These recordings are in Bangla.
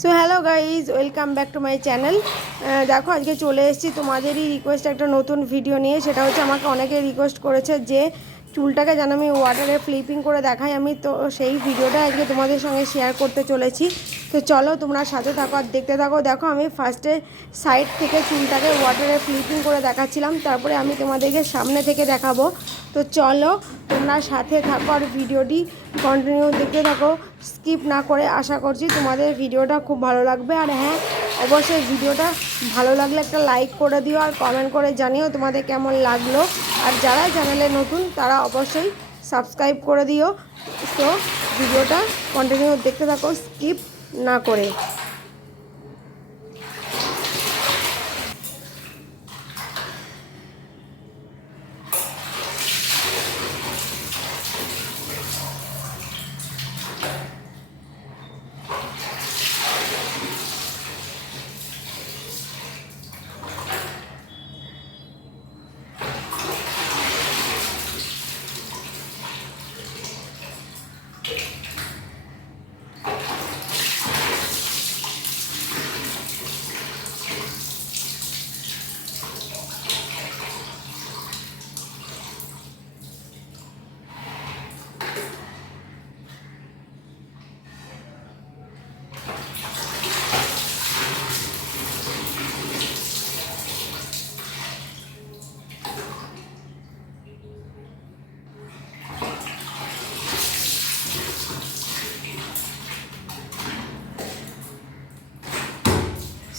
So hello guys, welcome back to my channel. দেখো আজকে চলে এসেছি তোমাদেরই রিকোয়েস্ট একটা নতুন ভিডিও নিয়ে। সেটা হচ্ছে আমাকে অনেকে রিকোয়েস্ট করেছে যে চুলটাকে যেন আমি ওয়াটারে ফ্লিপিং করে দেখাই। আমি তো সেই ভিডিওটা আজকে তোমাদের সঙ্গে শেয়ার করতে চলেছি। তো চলো তোমরা সাথে থাকো আর দেখতে থাকো। দেখো আমি ফার্স্টে সাইড থেকে চুলটাকে ওয়াটারে ফ্লিপিং করে দেখাচ্ছিলাম, তারপরে আমি তোমাদেরকে সামনে থেকে দেখাবো। তো চলো তোমরা সাথে থাকো আর ভিডিওটি কন্টিনিউ দেখতে থাকো, স্কিপ না করে। আশা করছি তোমাদের ভিডিওটা খুব ভালো লাগবে। আর হ্যাঁ, অবশ্যই ভিডিওটা ভালো লাগলে একটা লাইক করে দিও আর কমেন্ট করে জানিও তোমাদের কেমন লাগলো। আর যারা চ্যানেলে নতুন তারা অবশ্যই সাবস্ক্রাইব করে দিও। তো ভিডিওটা কন্টিনিউ দেখতে থাকো, স্কিপ না করে।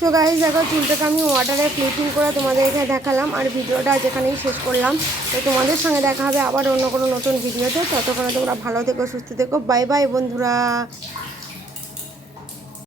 সো গাইজ দেখো, চুলটাকে আমি ওয়াটারে ফ্লিপিং করে তোমাদেরকে দেখালাম আর ভিডিওটা যেখানেই শেষ করলাম। তো তোমাদের সঙ্গে দেখা হবে আবার অন্য কোনো নতুন ভিডিওতে। ততক্ষণে তোমরা ভালো থেকো, সুস্থ থেকো। বাই বাই বন্ধুরা।